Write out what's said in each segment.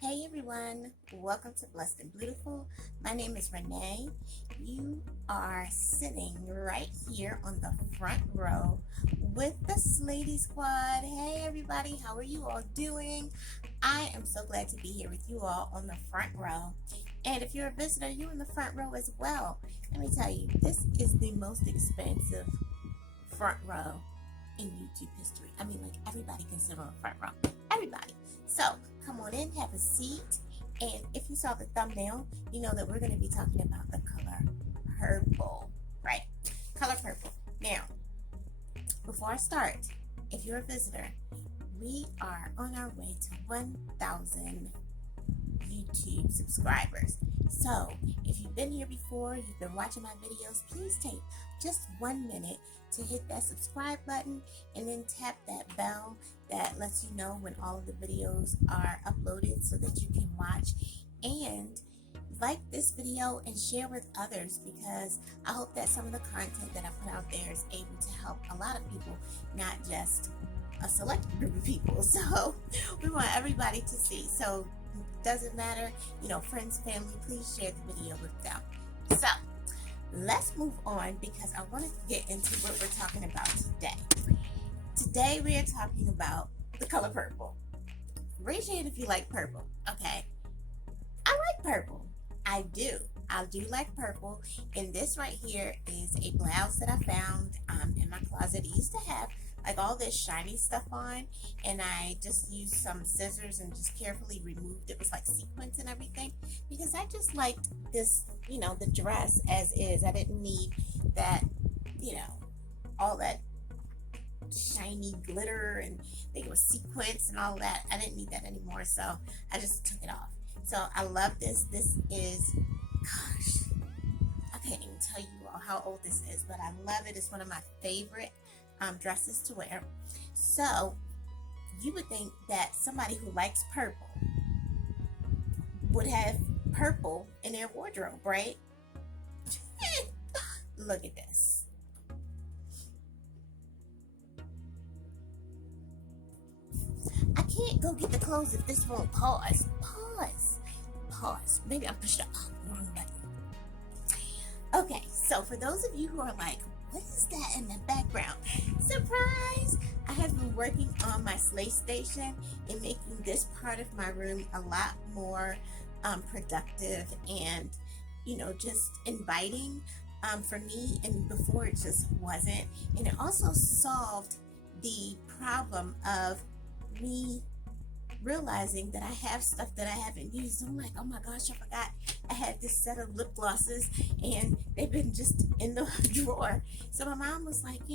Hey everyone, welcome to Blessed and Beautiful. My name is Renee. You are sitting right here on the front row with the Slady Squad. Hey everybody, how are you all doing? I am so glad to be here with you all on the front row. And if you're a visitor, you're in the front row as well. Let me tell you, this is the most expensive front row in YouTube history. I mean, like everybody can sit on the front row. Everybody. So come on in, have a seat. And if you saw the thumbnail, you know that we're going to be talking about the color purple, right? Color purple. Now, before I start, if you're a visitor, we are on our way to 1,000 YouTube subscribers. So if you've been here before, you've been watching my videos, please take just 1 minute to hit that subscribe button and then tap that bell that lets you know when all of the videos are uploaded so that you can watch, and like this video and share with others, because I hope that some of the content that I put out there is able to help a lot of people, not just a select group of people. So we want everybody to see. So doesn't matter, friends, family, please share the video with them. So let's move on, because I want to get into what we're talking about today. Today we are talking about the color purple. Raise your hand if you like purple. Okay, I like purple. I do like purple, and this right here is a blouse that I found in my closet. It used to have like all this shiny stuff on, and I just used some scissors and just carefully removed it with like sequins and everything, because I just liked this, the dress as is. I didn't need that, all that shiny glitter and I think it was sequins and all that. I didn't need that anymore, so I just took it off. So I love this. This is, gosh, I can't even tell you all how old this is, but I love it. It's one of my favorite dresses to wear. So you would think that somebody who likes purple would have purple in their wardrobe, right? Look at this. I can't go get the clothes if this won't pause. Pause. Maybe I'm pushing the wrong button. Okay, so for those of you who are like, what is that in the background? Surprise! I have been working on my slate station and making this part of my room a lot more productive and, just inviting for me. And before it just wasn't. And it also solved the problem of me realizing that I have stuff that I haven't used. I'm like, oh my gosh, I forgot I had this set of lip glosses and they've been just in the drawer. So my mom was like,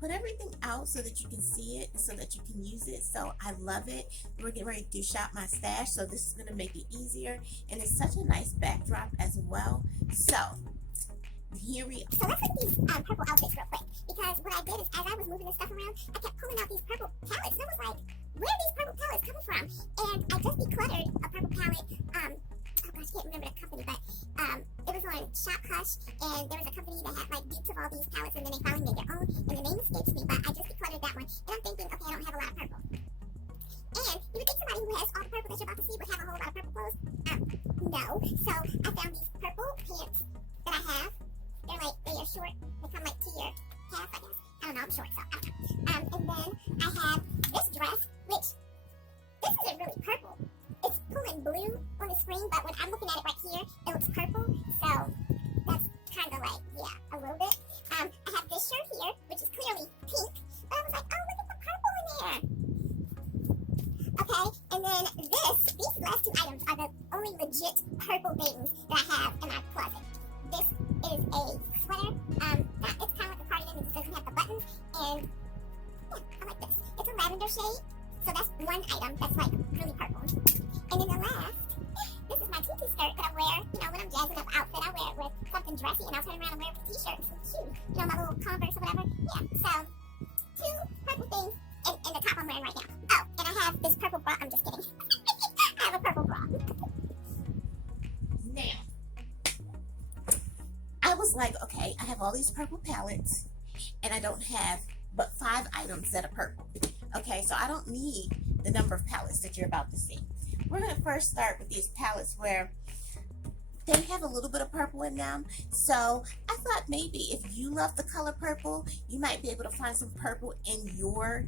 put everything out so that you can see it, so that you can use it. So I love it. We're getting ready to shop my stash, so this is going to make it easier, and it's such a nice backdrop as well. So here we are. So let's look at these purple outfits real quick, because what I did is, as I was moving this stuff around, I kept pulling out these purple palettes, and I was like, where are these purple palettes coming from? And I just decluttered a purple palette. Oh gosh, I can't remember the company, but it was on Shop Hush, and there was a company that had like dupes of all these palettes, and then they finally made their own, and the name escapes me, but I just decluttered that one, and I'm thinking, okay, I don't have a lot of purple. And you would think somebody who has all the purple that you're about to see would have a whole lot of purple clothes. No. So I found these purple pants that I have. They are short. They come like to your calf, I guess. I don't know, I'm short, so I don't know. And then I have this dress, which, this isn't really purple. It's pulling blue on the screen, but when I'm looking at it right here, it looks purple. So that's kind of like, yeah, a little bit. I have this shirt here, which is clearly pink. But I was like, oh, look at the purple in there. Okay, and then these last two items are the only legit purple things that I have in my closet. This is a sweater. It's kind of like a cardigan. It doesn't have the buttons, and yeah, I like this. It's a lavender shade, so that's one item that's like really purple. And then the last, this is my tutu skirt that I wear. When I'm jazzing up outfit, I wear it with something dressy, and I'll turn around and wear it with a t-shirt. It's so cute. My little Converse or whatever. Yeah. So 2 purple things, and the top I'm wearing right now. Oh, and I have this purple bra. I'm just kidding. I have a purple bra. Now, I was like, okay, I have all these purple palettes, and I don't have but 5 items that are purple. Okay, so I don't need the number of palettes that you're about to see. we're going to first start with these palettes where they have a little bit of purple in them. So I thought maybe if you love the color purple, you might be able to find some purple in your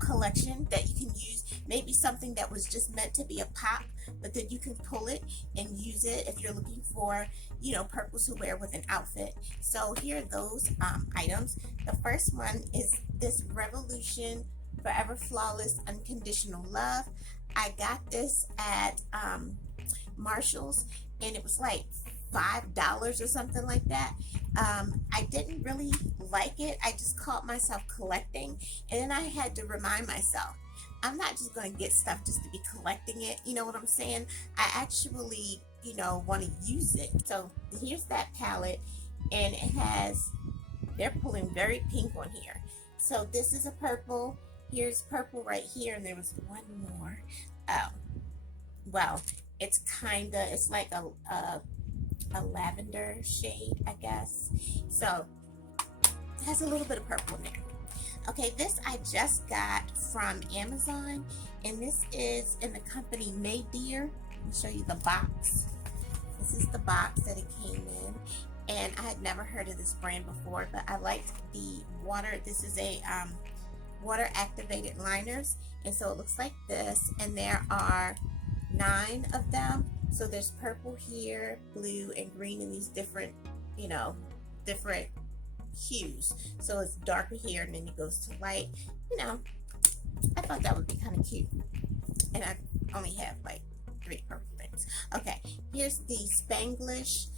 collection that you can use. Maybe something that was just meant to be a pop, but then you can pull it and use it if you're looking for purples to wear with an outfit. So here are those items. The first one is this Revolution Forever Flawless Unconditional Love. I got this at Marshall's, and it was like $5 or something like that. I didn't really like it. I just caught myself collecting, and then I had to remind myself, I'm not just going to get stuff just to be collecting it. You know what I'm saying? I actually, want to use it. So here's that palette, and it has, they're pulling very pink on here. So this is a purple. Here's purple right here, and there was one more. Oh, well, it's like a lavender shade, I guess. So it has a little bit of purple in there. Okay, this I just got from Amazon, and this is in the company May Dear. Let me show you the box. This is the box that it came in, and I had never heard of this brand before, but I liked the water. This is a water activated liners, and so it looks like this, and there are 9 of them. So there's purple here, blue, and green in these different different hues. So it's darker here, and then it goes to light. I thought that would be kind of cute, and I only have like 3 purple things. Okay, here's the Spanglish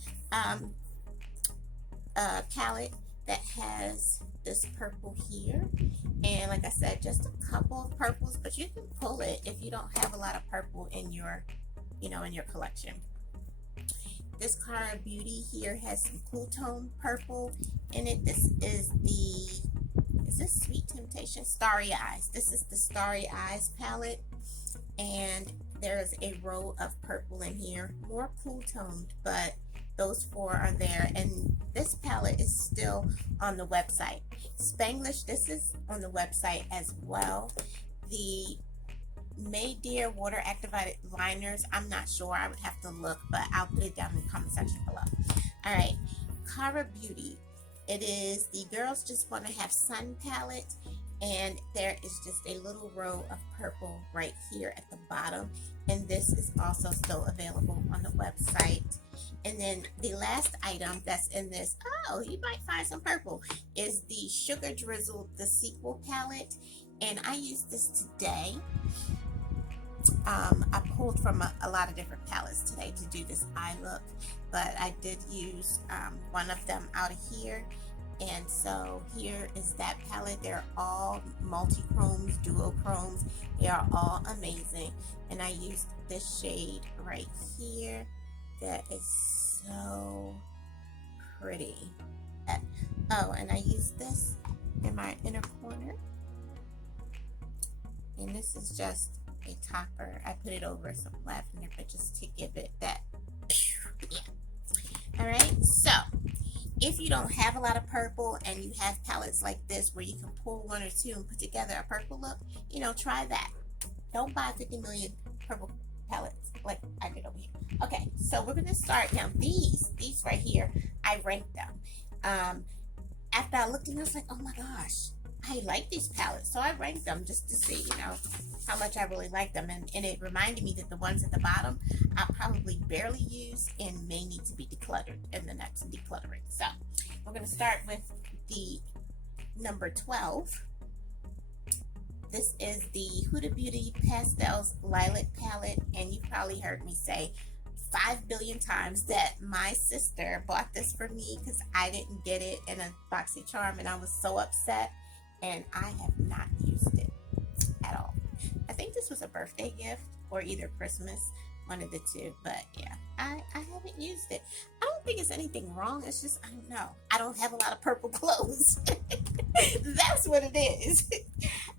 palette that has this purple here, and like I said, just a couple of purples, but you can pull it if you don't have a lot of purple in your in your collection. This Cara Beauty here has some cool tone purple in it. This is this Sweet Temptation Starry Eyes. This is the Starry Eyes palette, and there's a row of purple in here, more cool toned, but those 4 are there, and this palette is still on the website. Spanglish, this is on the website as well. The May Dear water activated liners, I'm not sure, I would have to look, but I'll put it down in the comment section below. All right, Cara Beauty, it is the Girls Just Want to Have Sun palette, and there is just a little row of purple right here at the bottom, and this is also still available on the website. And then the last item that's in this, oh, you might find some purple, is the Sugar Drizzle the Sequel palette, and I used this today. I pulled from a lot of different palettes today to do this eye look, but I did use one of them out of here. And so here is that palette. They're all multi-chromes, duochromes. They are all amazing. And I used this shade right here that is so pretty. Oh, and I used this in my inner corner. And this is just a topper. I put it over some lavender, but just to give it that, yeah. All right, so if you don't have a lot of purple and you have palettes like this where you can pull 1 or 2 and put together a purple look, try that. Don't buy 50 million purple palettes like I did over here. Okay, so we're gonna start now. These right here, I ranked them. After I looked at them, I was like, oh my gosh, I like these palettes. So I ranked them just to see, how much I really like them. And it reminded me that the ones at the bottom, I'll probably barely use and may need to be decluttered in the next decluttering. So we're going to start with the number 12. This is the Huda Beauty Pastels Lilac Palette. And you probably heard me say 5 billion times that my sister bought this for me because I didn't get it in a BoxyCharm, and I was so upset. And I have not used it at all. I think this was a birthday gift or either Christmas, one of the two. But yeah, I haven't used it. I don't think it's anything wrong. It's just, I don't know. I don't have a lot of purple clothes. That's what it is.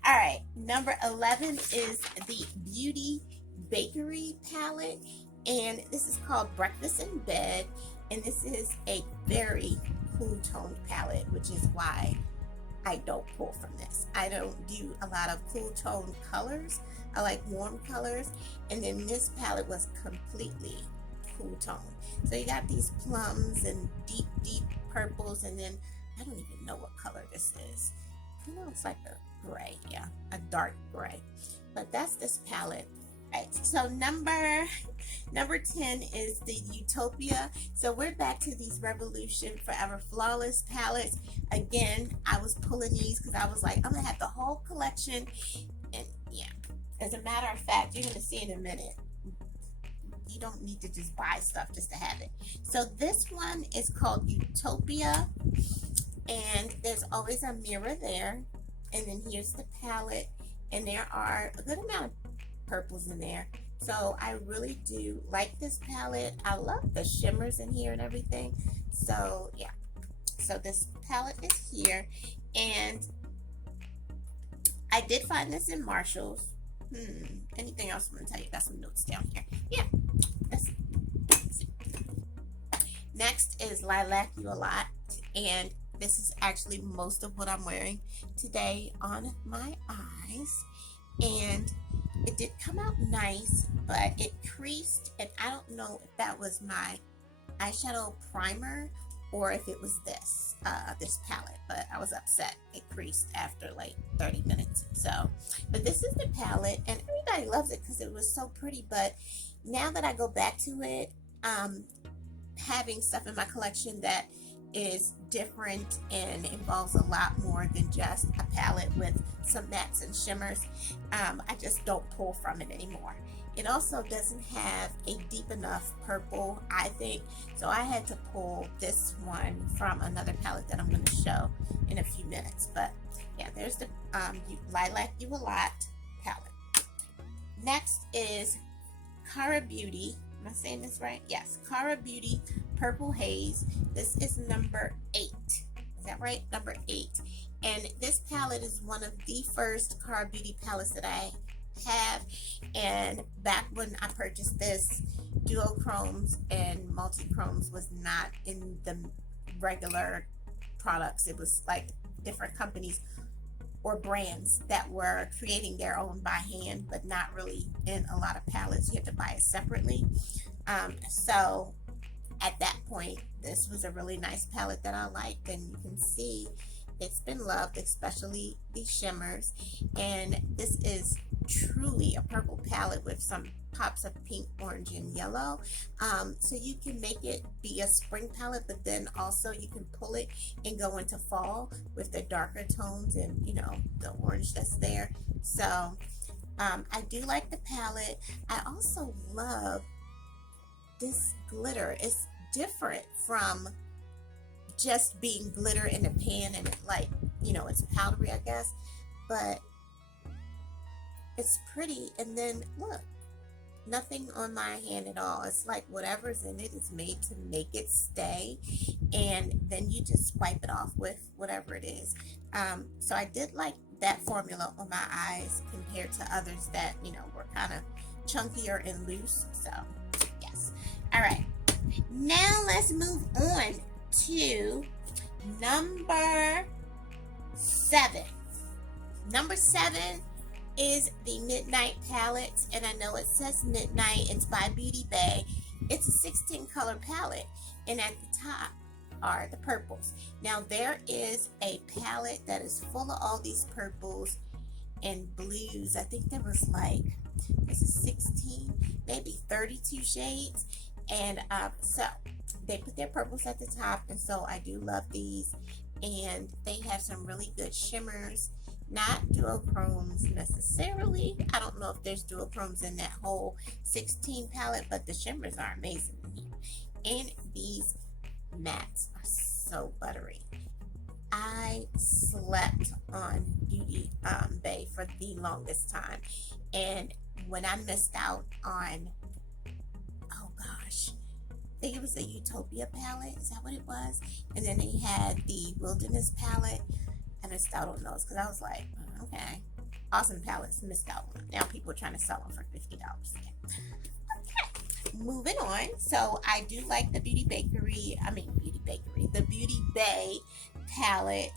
All right, number 11 is the Beauty Bakery palette. And this is called Breakfast in Bed. And this is a very cool toned palette, which is why I don't pull from this. I don't do a lot of cool tone colors. I like warm colors. And then this palette was completely cool tone. So you got these plums and deep, deep purples, and then I don't even know what color this is. It looks like a gray, yeah, a dark gray. But that's this palette. Right. So number 10 is the Utopia. So we're back to these Revolution Forever Flawless palettes. Again, I was pulling these because I was like, I'm gonna have the whole collection. And yeah, as a matter of fact, you're gonna see in a minute. You don't need to just buy stuff just to have it. So this one is called Utopia, and there's always a mirror there. And then here's the palette, and there are a good amount of purples in there. So I really do like this palette. I love the shimmers in here and everything. So yeah, so this palette is here, and I did find this in Marshall's. Anything else I'm gonna tell you? Got some notes down here. Yeah, that's it. Next is Lilac You a Lot, and this is actually most of what I'm wearing today on my eyes. And it did come out nice, but it creased, and I don't know if that was my eyeshadow primer or if it was this palette, but I was upset. It creased after like 30 minutes. So, but this is the palette, and everybody loves it because it was so pretty. But now that I go back to it, having stuff in my collection that is different and involves a lot more than just a palette with some mattes and shimmers, I just don't pull from it anymore. It also doesn't have a deep enough purple, I think, so I had to pull this one from another palette that I'm going to show in a few minutes. But yeah, there's the Lilac You a Lot palette. Next is Cara Beauty. Am I saying this right? Yes, Cara Beauty Purple Haze. This is number 8. Is that right? Number 8. And this palette is one of the first Cara Beauty palettes that I have. And back when I purchased this, duochromes and multi-chromes was not in the regular products. It was like different companies or brands that were creating their own by hand, but not really in a lot of palettes. You had to buy it separately. So at that point, this was a really nice palette that I liked, and you can see it's been loved, especially the shimmers. And this is truly a purple palette with some pops of pink, orange, and yellow. So you can make it be a spring palette, but then also you can pull it and go into fall with the darker tones and, you know, the orange that's there. So I do like the palette. I also love this glitter. It's different from just being glitter in a pan and it, like, you know, it's powdery, I guess, but it's pretty. And then look, nothing on my hand at all. It's like whatever's in it is made to make it stay, and then you just wipe it off with whatever it is. So I did like that formula on my eyes compared to others that, you know, were kind of chunkier and loose. So yes. All right, now let's move on to number 7. Number 7 is the Midnight palette, and I know it says Midnight. It's by Beauty Bay. It's a 16 color palette, and at the top are the purples. Now there is a palette that is full of all these purples and blues. I think there was like, this is 16, maybe 32 shades. And so they put their purples at the top, and so I do love these. And they have some really good shimmers, not duochromes necessarily. I don't know if there's duochromes in that whole 16 palette, but the shimmers are amazing in here. And these mattes are so buttery. I slept on Beauty Bay for the longest time, and when I missed out on, oh gosh, I think it was the Utopia palette. Is that what it was? And then they had the Wilderness palette. I missed out on those because I was like, okay, awesome palettes, missed out on. Now people are trying to sell them for $50. Okay, moving on. So I do like the the Beauty Bay palette.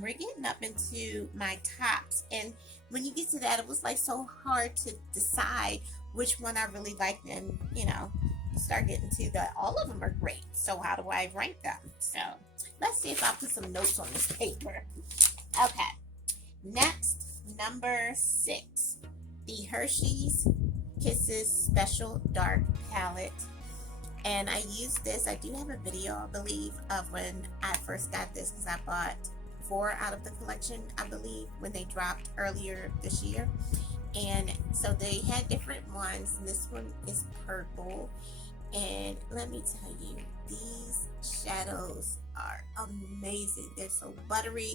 we're getting up into my tops, and when you get to that, it was like so hard to decide which one I really liked. And you start getting to the all of them are great, so how do I rank them? So let's see if I put some notes on this paper. Okay, next, number 6, the Hershey's Kisses Special Dark Palette. And I used this, I do have a video, I believe, of when I first got this, because I bought 4 out of the collection, I believe, when they dropped earlier this year. And so they had different ones, and this one is purple. And let me tell you, these shadows are amazing. They're so buttery,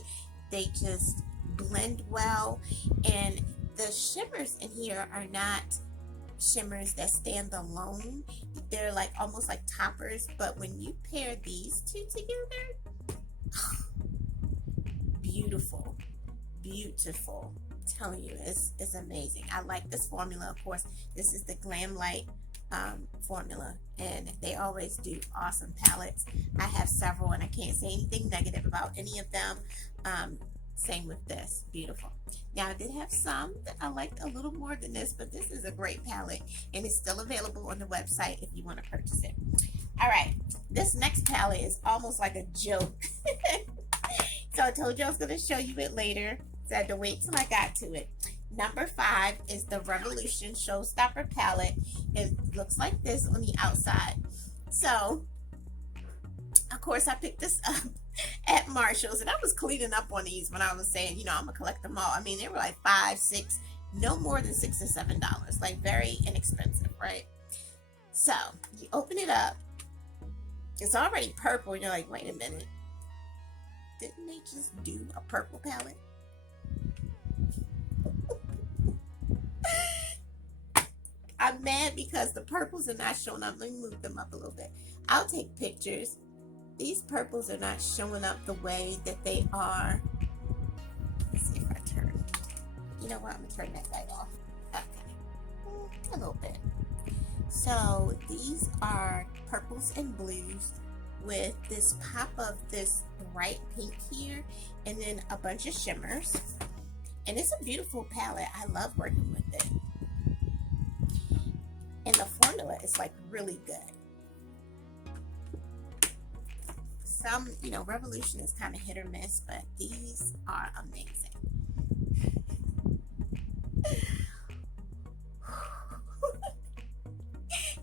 they just blend well, and the shimmers in here are not shimmers that stand alone. They're like almost like toppers, but when you pair these two together, beautiful, beautiful. I'm telling you, it's amazing. I like this formula. Of course, this is the Glam Light formula, and they always do awesome palettes. I have several, and I can't say anything negative about any of them. Same with this, beautiful. Now, I did have some that I liked a little more than this, but this is a great palette, and it's still available on the website if you want to purchase it. All right, this next palette is almost like a joke. So I told you I was going to show you it later, so I had to wait till I got to it. Number 5 is the Revolution Showstopper palette. It looks like this on the outside. So, of course, I picked this up at Marshall's, and I was cleaning up on these when I was saying, I'm gonna collect them all. I mean, they were like $5, $6, no more than $6 or $7, like very inexpensive, right? So you open it up, it's already purple, and you're like, wait a minute, didn't they just do a purple palette? I'm mad because the purples are not showing up. Let me move them up a little bit. I'll take pictures. These purples are not showing up the way that they are. Let's see if I turn. You know what? I'm going to turn that light off. Okay. A little bit. So these are purples and blues with this pop of this bright pink here, and then a bunch of shimmers. And it's a beautiful palette. I love working with it. And the formula is like really good. Some, Revolution is kind of hit or miss, but these are amazing.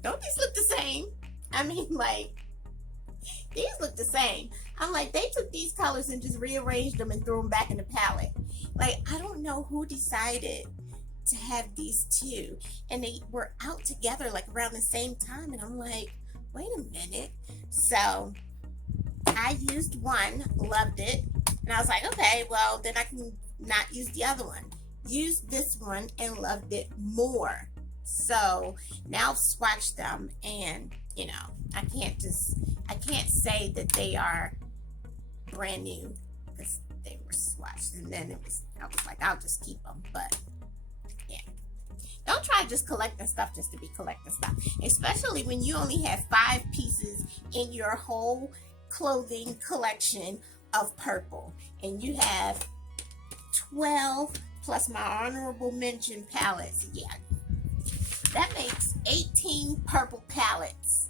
Don't these look the same? I mean, like, these look the same. I'm like, they took these colors and just rearranged them and threw them back in the palette. Like, I don't know who decided to have these two, and they were out together like around the same time, and I'm like, wait a minute. So I used one, loved it, and I was like, okay, well, then I can not use the other one. Used this one and loved it more. So now I've swatched them, and I can't say that they are brand new because they were swatched, and then I was like, I'll just keep them. But yeah, don't try just collecting stuff just to be collecting stuff, especially when you only have 5 pieces in your whole clothing collection of purple, and you have 12 plus my honorable mention palettes. Yeah, that makes 18 purple palettes.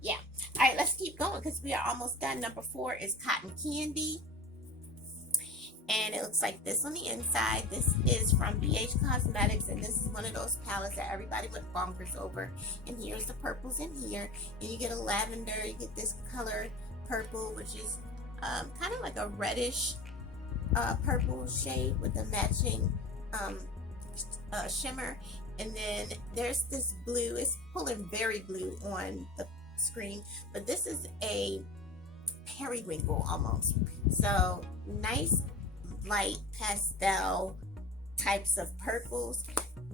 Yeah. All right, let's keep going because we are almost done. Number 4 is Cotton Candy, and it looks like this on the inside. This is from BH Cosmetics, and this is one of those palettes that everybody went bonkers over. And here's the purples in here, and you get a lavender, you get this color purple, which is kind of like a reddish purple shade with a matching shimmer. And then there's this blue. It's pulling very blue on the screen, but this is a periwinkle almost. So nice light pastel types of purples.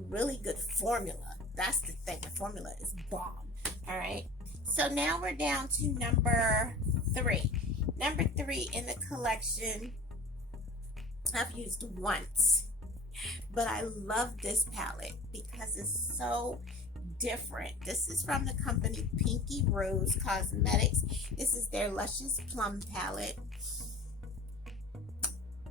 Really good formula. That's the thing. The formula is bomb. All right. So now we're down to number 3. Number 3 in the collection I've used once, but I love this palette because it's so different. This is from the company Pinky Rose Cosmetics. This is their Luscious Plum palette.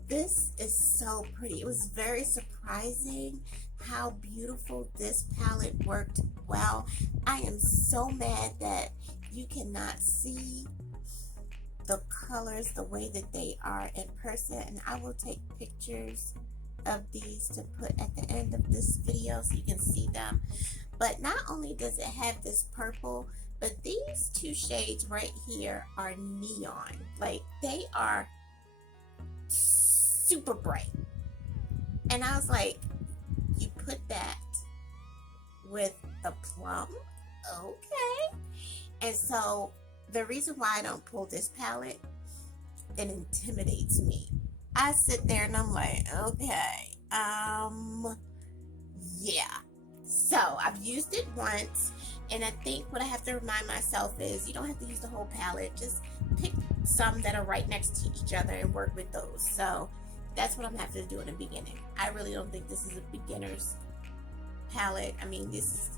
This is so pretty. It was very surprising how beautiful this palette worked well. I am so mad that you cannot see the colors the way that they are in person, and I will take pictures of these to put at the end of this video so you can see them. But not only does it have this purple, but these two shades right here are neon. Like, they are super bright. And I was like, you put that with the plum? Okay. And so the reason why I don't pull this palette, it intimidates me. I sit there and I'm like, okay, yeah. So I've used it once, and I think what I have to remind myself is you don't have to use the whole palette. Just pick some that are right next to each other and work with those. So that's what I'm gonna have to do in the beginning. I really don't think this is a beginner's palette. I mean, this is,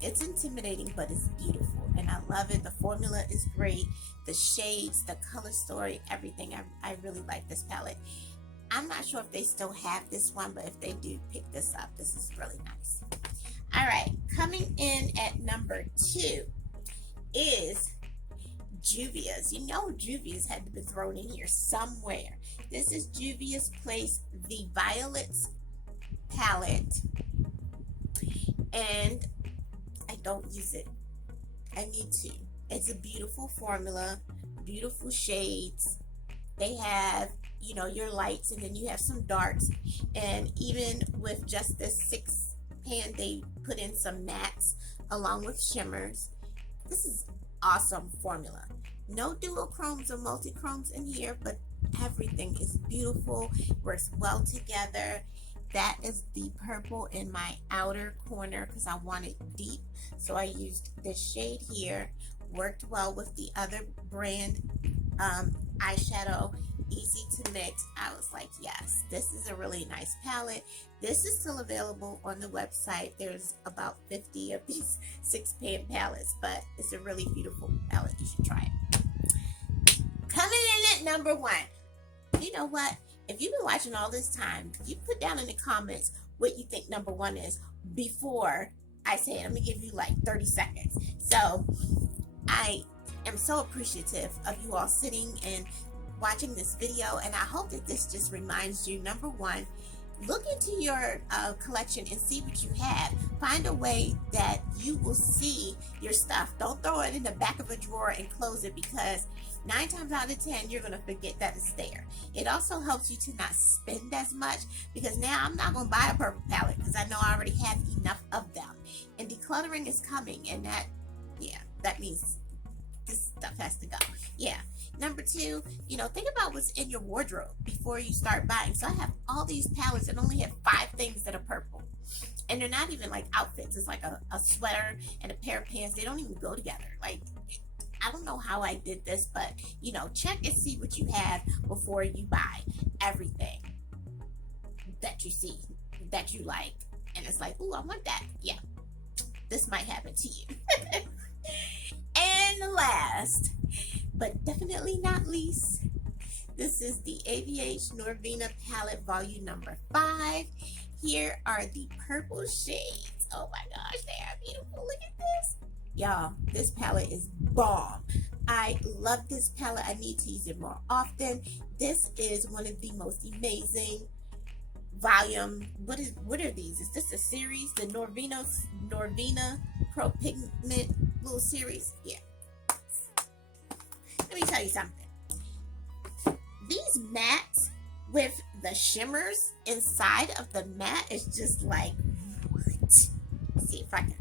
it's intimidating, but it's beautiful, and I love it. The formula is great. The shades, the color story, everything. I really like this palette. I'm not sure if they still have this one, but if they do, pick this up. This is really nice. All right, coming in at number 2 is Juvia's. You know, Juvia's had to be thrown in here somewhere. This is Juvia's Place The Violets palette, and I don't use it. I need to. It's a beautiful formula, beautiful shades. They have, you know, your lights, and then you have some darks, and even with just this 6 pan, they put in some mattes along with shimmers. This is awesome formula. No duochromes or multichromes in here, but everything is beautiful, works well together. That is the purple in my outer corner because I want it deep, so I used this shade here. Worked well with the other brand eyeshadow, easy to mix. I was like, yes, this is a really nice palette. This is still available on the website. There's about 50 of these 6 pan palettes, but it's a really beautiful palette. You should try it. Coming in at number 1. You know what? If you've been watching all this time, you put down in the comments what you think number 1 is before I say it. I'm gonna give you like 30 seconds. So I am so appreciative of you all sitting and watching this video, and I hope that this just reminds you, number 1, look into your collection and see what you have. Find a way that you will see your stuff. Don't throw it in the back of a drawer and close it, because 9 times out of 10 you're going to forget that it's there. It also helps you to not spend as much, because now I'm not going to buy a purple palette because I know I already have enough of them. And decluttering is coming, and that, yeah, that means this stuff has to go. Yeah. Number 2, you know, think about what's in your wardrobe before you start buying. So I have all these palettes and only have 5 things that are purple. And they're not even like outfits. It's like a sweater and a pair of pants. They don't even go together. Like, I don't know how I did this, but, you know, check and see what you have before you buy everything that you see, that you like. And it's like, ooh, I want that. Yeah, this might happen to you. And last, but definitely not least, this is the AVH Norvina palette volume number 5. Here are the purple shades. Oh my gosh, they are beautiful. Look at this. Y'all, this palette is bomb. I love this palette. I need to use it more often. This is one of the most amazing volume. What are these? Is this a series? The Norvina Pro Pigment little series? Yeah. Let me tell you something. These mattes with the shimmers inside of the matte is just like, what? Let's see if I can.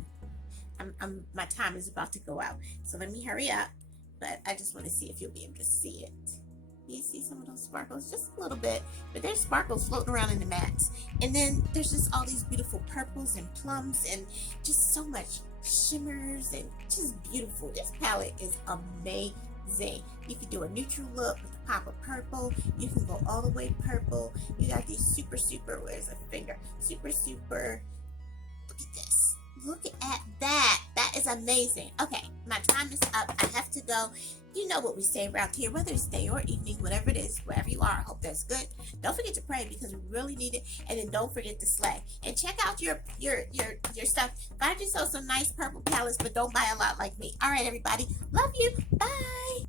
My time is about to go out, so let me hurry up. But I just want to see if you'll be able to see it. You see some of those sparkles? Just a little bit, but there's sparkles floating around in the mats. And then there's just all these beautiful purples and plums and just so much shimmers and just beautiful. This palette is amazing. You can do a neutral look with a pop of purple. You can go all the way purple. You got these super, where's a finger? Super, look at this. Look at that. That That is amazing. Okay, my time is up. I have to go. You know what we say around here, whether it's day or evening, whatever it is, wherever you are. I hope that's good. Don't forget to pray because we really need it. And then don't forget to slay. And check out your stuff. Find yourself some nice purple palettes, but don't buy a lot like me. All right, everybody. Love you. Bye.